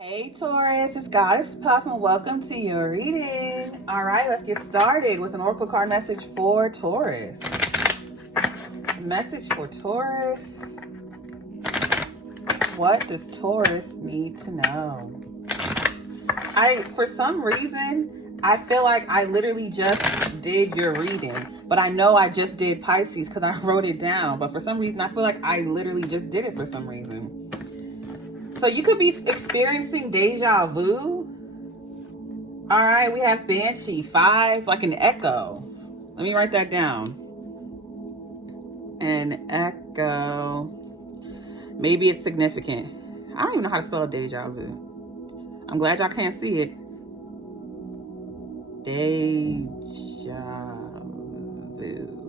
Hey Taurus, it's Goddess Puff and welcome to your reading. All right, let's get started with an oracle card message for Taurus. Message for Taurus. What does Taurus need to know? For some reason, I feel like I literally just did your reading, but I know I just did Pisces because I wrote it down. But for some reason, I feel like I literally just did it for some reason. So you could be experiencing deja vu. All right, we have Banshee 5, like an echo. Let me write that down. An echo. Maybe it's significant. I don't even know how to spell deja vu. I'm glad y'all can't see it. Deja vu.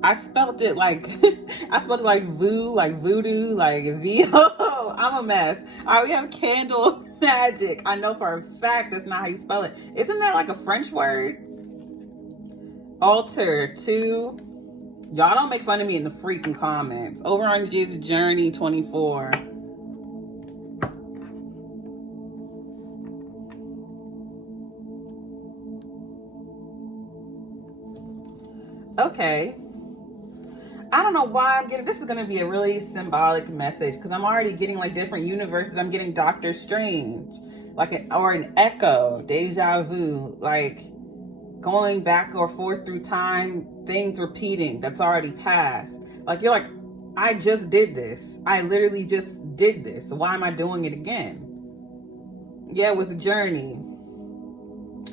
I spelled it like vu, like voodoo, like V-O. I'm a mess. All right, we have candle magic. I know for a fact that's not how you spell it. Isn't that like a French word? Altar 2. Y'all don't make fun of me in the freaking comments. Over on J's Journey 24. Okay. I don't know why I'm getting, this is going to be a really symbolic message because I'm already getting like different universes. I'm getting Doctor Strange, like an echo, deja vu, like going back or forth through time, things repeating that's already passed. Like you're like, I just did this. I literally just did this. So why am I doing it again? Yeah, with Journey.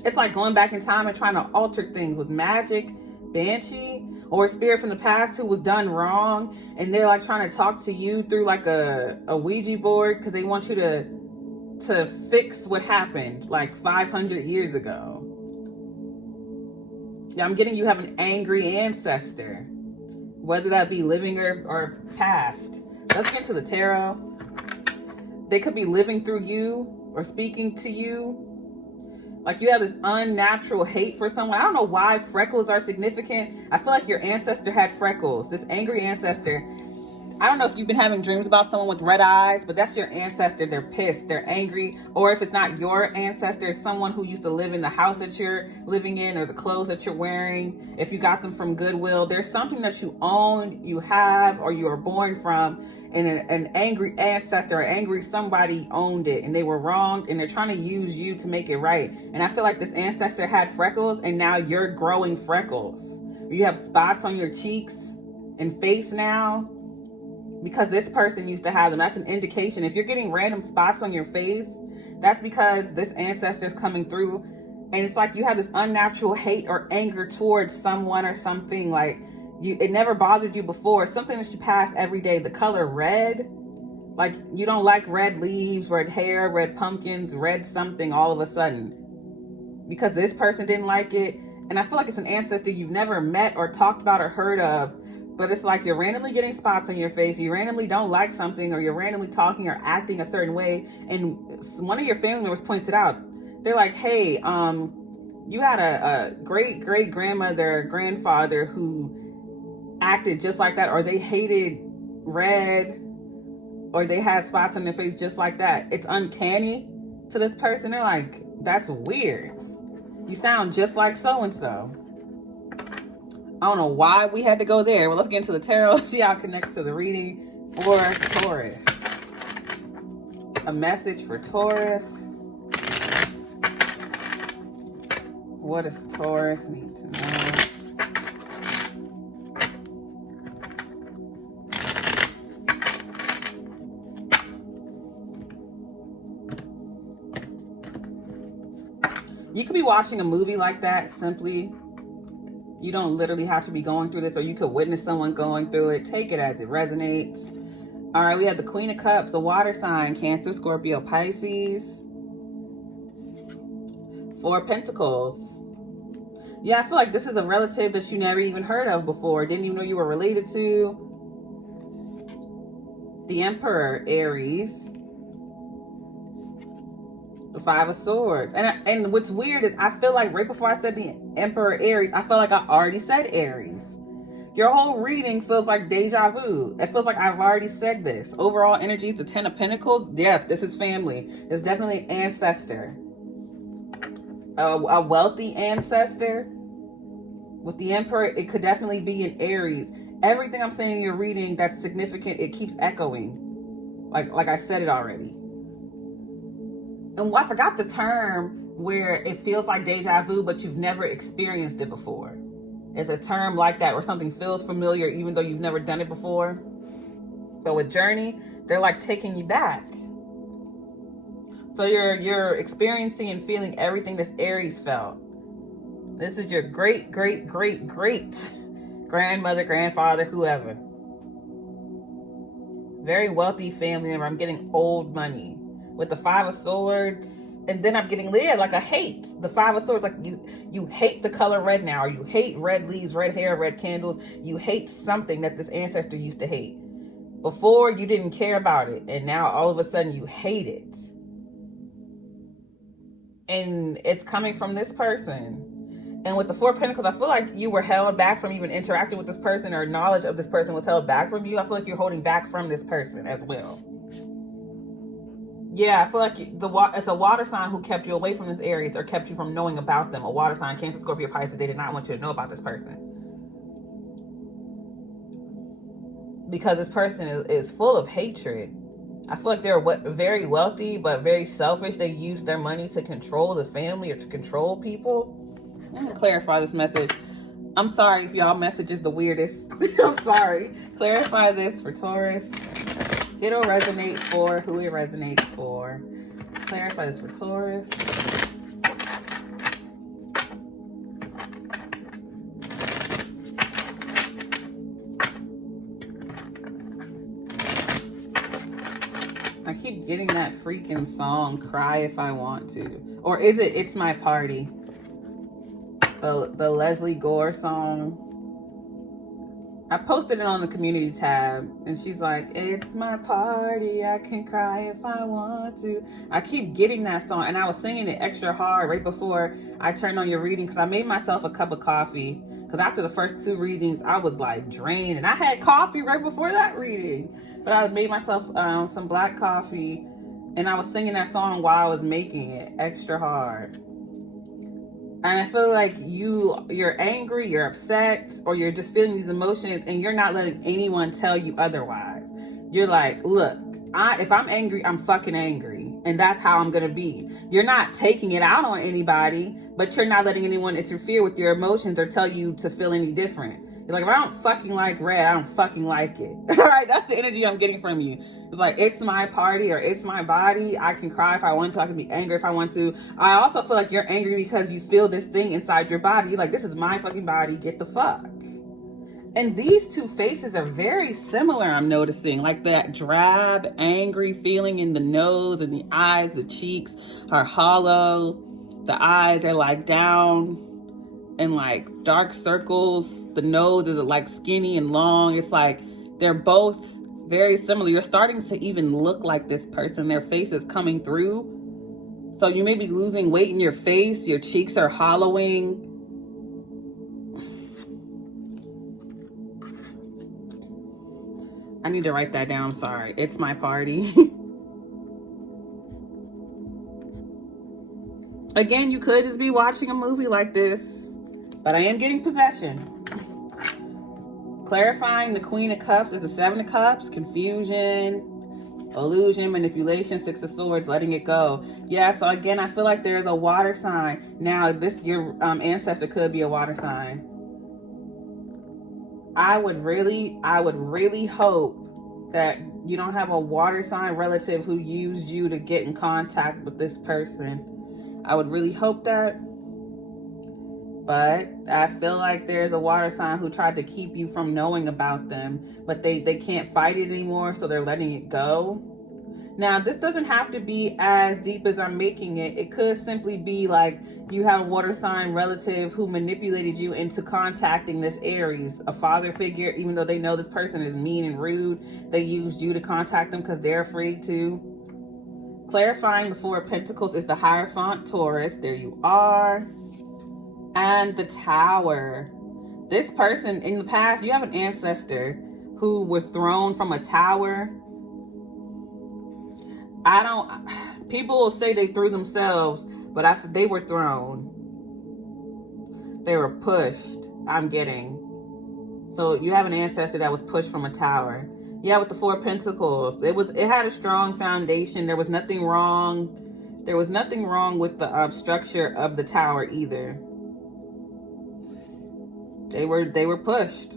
It's like going back in time and trying to alter things with magic, Banshee, or a spirit from the past who was done wrong, and they're like trying to talk to you through like a Ouija board because they want you to fix what happened like 500 years ago. Yeah, I'm getting you have an angry ancestor, whether that be living or past. Let's get to the tarot. They could be living through you or speaking to you. Like you have this unnatural hate for someone. I don't know why freckles are significant. I feel like your ancestor had freckles. This angry ancestor. I don't know if you've been having dreams about someone with red eyes, but that's your ancestor. They're pissed. They're angry. Or if it's not your ancestor, it's someone who used to live in the house that you're living in or the clothes that you're wearing. If you got them from Goodwill, there's something that you own, you have, or you are born from. And an angry ancestor or angry somebody owned it and they were wronged and they're trying to use you to make it right. And I feel like this ancestor had freckles and now you're growing freckles. You have spots on your cheeks and face now because this person used to have them. That's an indication. If you're getting random spots on your face, that's because this ancestor is coming through and it's like you have this unnatural hate or anger towards someone or something. Like it never bothered you before. Something that you pass every day. The color red, like you don't like red leaves, red hair, red pumpkins, red something all of a sudden because this person didn't like it. And I feel like it's an ancestor you've never met or talked about or heard of, but it's like you're randomly getting spots on your face, you randomly don't like something, or you're randomly talking or acting a certain way, and one of your family members points it out. They're like, hey, you had a great grandmother or grandfather who acted just like that, or they hated red, or they had spots on their face just like that. It's uncanny to this person. They're like, that's weird. You sound just like so-and-so. I don't know why we had to go there. Well, let's get into the tarot, see how it connects to the reading for Taurus. A message for Taurus. What does Taurus need to know? You could be watching a movie like that simply. You don't literally have to be going through this, or you could witness someone going through it. Take it as it resonates. All right, we have the Queen of Cups, a water sign, Cancer, Scorpio, Pisces. 4 of Pentacles. Yeah, I feel like this is a relative that you never even heard of before, didn't even know you were related to. The Emperor, Aries. The 5 of Swords. And what's weird is I feel like right before I said the Emperor Aries, I felt like I already said Aries. Your whole reading feels like deja vu. It feels like I've already said this. Overall energy, the 10 of Pentacles. Yeah, this is family. It's definitely an ancestor. A wealthy ancestor. With the Emperor, it could definitely be an Aries. Everything I'm saying in your reading that's significant, it keeps echoing. Like I said it already. And I forgot the term where it feels like deja vu, but you've never experienced it before. It's a term like that where something feels familiar even though you've never done it before. But with Journey, they're like taking you back. So you're experiencing and feeling everything this Aries felt. This is your great grandmother, grandfather, whoever. Very wealthy family member. I'm getting old money. With the 5 of Swords. And then I'm getting like a hate. The 5 of Swords, like you hate the color red now. Or you hate red leaves, red hair, red candles. You hate something that this ancestor used to hate. Before, you didn't care about it. And now, all of a sudden, you hate it. And it's coming from this person. And with the 4 of Pentacles, I feel like you were held back from even interacting with this person, or knowledge of this person was held back from you. I feel like you're holding back from this person as well. Yeah, I feel like it's a water sign who kept you away from this area or kept you from knowing about them. A water sign, Cancer, Scorpio, Pisces, they did not want you to know about this person. Because this person is full of hatred. I feel like they're very wealthy, but very selfish. They use their money to control the family or to control people. I'm going to clarify this message. I'm sorry if y'all message is the weirdest. I'm sorry. Clarify this for Taurus. It'll resonate for who it resonates for. Clarify this for Taurus. I keep getting that freaking song, Cry If I Want To. Or is it It's My Party? The Leslie Gore song. I posted it on the community tab, and she's like, it's my party, I can cry if I want to. I keep getting that song, and I was singing it extra hard right before I turned on your reading, because I made myself a cup of coffee, because after the first 2 readings, I was like drained, and I had coffee right before that reading, but I made myself some black coffee, and I was singing that song while I was making it extra hard. And I feel like you're angry, you're upset, or you're just feeling these emotions, and you're not letting anyone tell you otherwise. You're like, look, if I'm angry, I'm fucking angry. And that's how I'm going to be. You're not taking it out on anybody, but you're not letting anyone interfere with your emotions or tell you to feel any different. You're like, if I don't fucking like red, I don't fucking like it. All right, that's the energy I'm getting from you. It's like, it's my party or it's my body. I can cry if I want to. I can be angry if I want to. I also feel like you're angry because you feel this thing inside your body. You're like, this is my fucking body. Get the fuck. And these 2 faces are very similar, I'm noticing. Like that drab, angry feeling in the nose and the eyes, the cheeks are hollow. The eyes are like down and like dark circles. The nose is like skinny and long. It's like they're both very similar. You're starting to even look like this person. Their face is coming through. So you may be losing weight in your face. Your cheeks are hollowing. I need to write that down. Sorry. It's my party. Again, you could just be watching a movie like this, but I am getting possession. Clarifying the Queen of Cups is the 7 of Cups, confusion, illusion, manipulation, 6 of Swords, letting it go. Yeah, so again, I feel like there's a water sign. Now, your ancestor could be a water sign. I would really hope that you don't have a water sign relative who used you to get in contact with this person. I would really hope that. But I feel like there's a water sign who tried to keep you from knowing about them, but they can't fight it anymore, so they're letting it go. Now, this doesn't have to be as deep as I'm making it. It could simply be like you have a water sign relative who manipulated you into contacting this Aries, a father figure, even though they know this person is mean and rude. They used you to contact them because they're afraid to. Clarifying the 4 of Pentacles is the Hierophant, Taurus. There you are. And the Tower. This person in the past, you have an ancestor who was thrown from a tower. People will say they threw themselves, but they were thrown. They were pushed, I'm getting. So you have an ancestor that was pushed from a tower. Yeah, with the Four of Pentacles, it had a strong foundation. There was nothing wrong. There was nothing wrong with the structure of the tower either. They were pushed,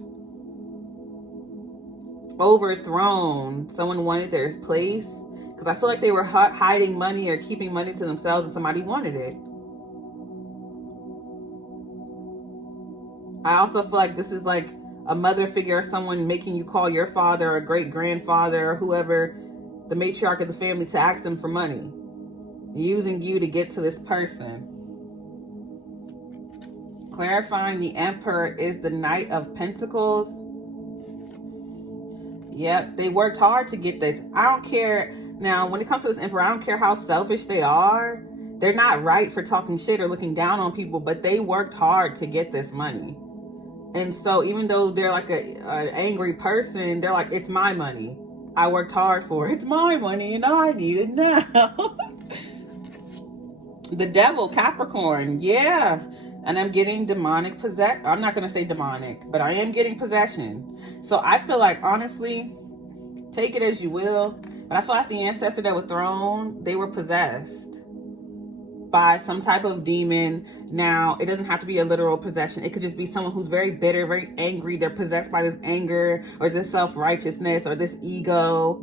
overthrown. Someone wanted their place, because I feel like they were hiding money or keeping money to themselves, and somebody wanted it. I also feel like this is like a mother figure or someone making you call your father or great grandfather or whoever, the matriarch of the family, to ask them for money, using you to get to this person. Clarifying the Emperor is the Knight of Pentacles. Yep, they worked hard to get this. I don't care. Now, when it comes to this Emperor, I don't care how selfish they are. They're not right for talking shit or looking down on people, but they worked hard to get this money. And so even though they're like an angry person, they're like, it's my money. I worked hard for it. It's my money and I need it now. The Devil, Capricorn. Yeah. And I'm getting demonic possession. I'm not going to say demonic, but I am getting possession. So I feel like, honestly, take it as you will, but I feel like the ancestor that was thrown, they were possessed by some type of demon. Now, it doesn't have to be a literal possession. It could just be someone who's very bitter, very angry. They're possessed by this anger or this self-righteousness or this ego.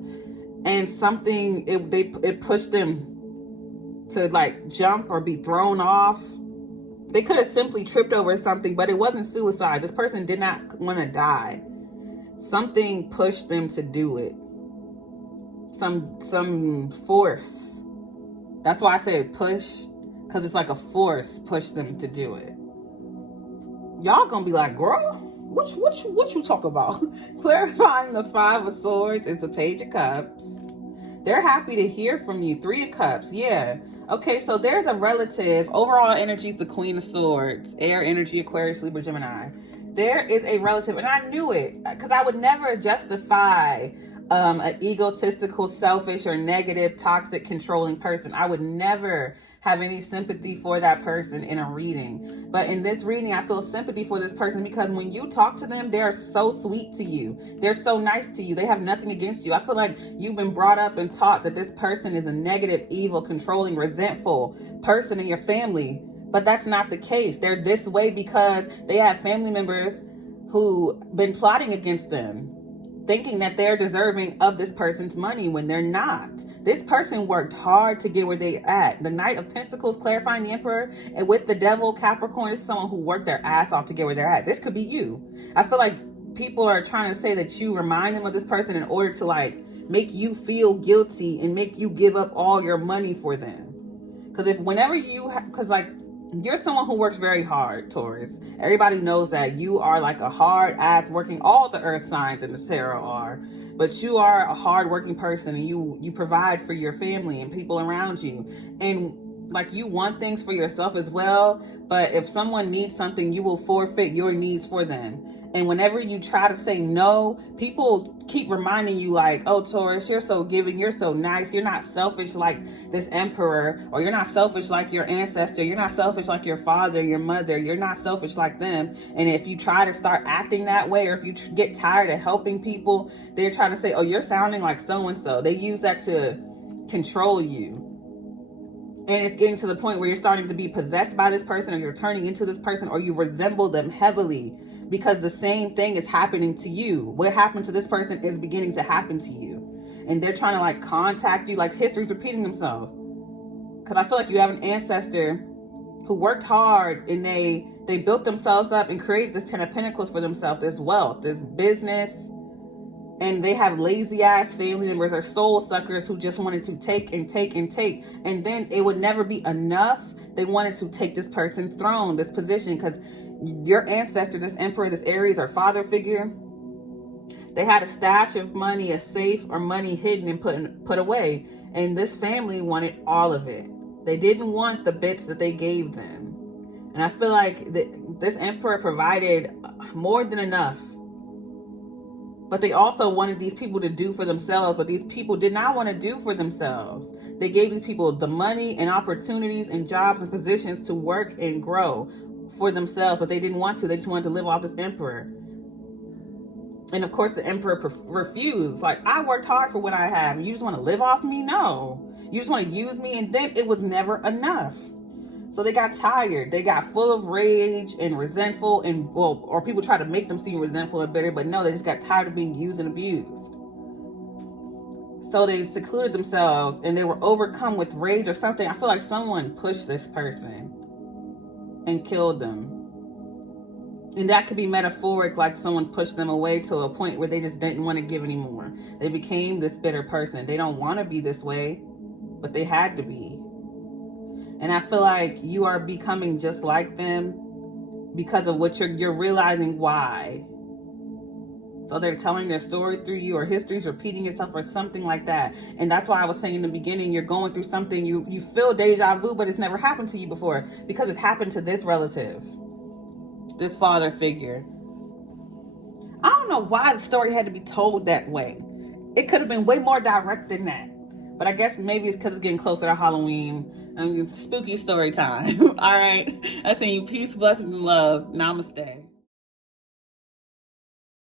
And something, it pushed them to like jump or be thrown off. They could have simply tripped over something, but it wasn't suicide. This person did not want to die. Something pushed them to do it. Some force. That's why I said push, because it's like a force pushed them to do it. Y'all gonna be like, girl, what you talk about? Clarifying the Five of Swords is the Page of Cups. They're happy to hear from you. Three of Cups, yeah. Okay, so there's a relative. Overall energy is the Queen of Swords. Air energy, Aquarius, Libra, Gemini. There is a relative, and I knew it, because I would never justify an egotistical, selfish, or negative, toxic, controlling person. I would never have any sympathy for that person in a reading. But in this reading, I feel sympathy for this person because when you talk to them, they're so sweet to you. They're so nice to you. They have nothing against you. I feel like you've been brought up and taught that this person is a negative, evil, controlling, resentful person in your family. But that's not the case. They're this way because they have family members who been plotting against them, thinking that they're deserving of this person's money when they're not. This person worked hard to get where they're at. The Knight of Pentacles, clarifying the Emperor, and with the Devil, Capricorn, is someone who worked their ass off to get where they're at. This could be you. I feel like people are trying to say that you remind them of this person in order to like make you feel guilty and make you give up all your money for them. Because if whenever you, because like, you're someone who works very hard, Taurus. Everybody knows that you are like a hard ass working, all the earth signs in the tarot are, but you are a hard working person and you provide for your family and people around you. And like you want things for yourself as well, but if someone needs something, you will forfeit your needs for them. And whenever you try to say no, people keep reminding you like, oh, Taurus, you're so giving, you're so nice, you're not selfish like this Emperor, or you're not selfish like your ancestor, you're not selfish like your father, your mother, you're not selfish like them. And if you try to start acting that way, or if you get tired of helping people, they're trying to say, oh, you're sounding like so-and-so. They use that to control you. And it's getting to the point where you're starting to be possessed by this person, or you're turning into this person, or you resemble them heavily because the same thing is happening to you. What happened to this person is beginning to happen to you. And they're trying to like contact you, like history's repeating themselves. Because I feel like you have an ancestor who worked hard and they built themselves up and created this 10 of Pentacles for themselves, this wealth, this business. And they have lazy ass family members or soul suckers who just wanted to take and take and take. And then it would never be enough. They wanted to take this person's throne, this position, because your ancestor, this Emperor, this Aries or father figure, they had a stash of money, a safe or money hidden and put away. And this family wanted all of it. They didn't want the bits that they gave them. And I feel like this emperor provided more than enough. But they also wanted these people to do for themselves, but these people did not want to do for themselves. They gave these people the money and opportunities and jobs and positions to work and grow for themselves, but they didn't want to. They just wanted to live off this emperor. And of course, the emperor refused. Like, I worked hard for what I have. You just want to live off me? No. You just want to use me? And then it was never enough. So they got tired. They got full of rage and resentful, and or people try to make them seem resentful and bitter, but no, they just got tired of being used and abused. So they secluded themselves and they were overcome with rage or something. I feel like someone pushed this person and killed them. And that could be metaphoric, like someone pushed them away to a point where they just didn't want to give anymore. They became this bitter person. They don't want to be this way, but they had to be. And I feel like you are becoming just like them because of what you're realizing why. So they're telling their story through you, or history's repeating itself or something like that. And that's why I was saying in the beginning, you're going through something, you feel deja vu, but it's never happened to you before because it's happened to this relative, this father figure. I don't know why the story had to be told that way. It could have been way more direct than that. But I guess maybe it's because it's getting closer to Halloween. Spooky story time. All right. I send you peace, blessings, and love. Namaste.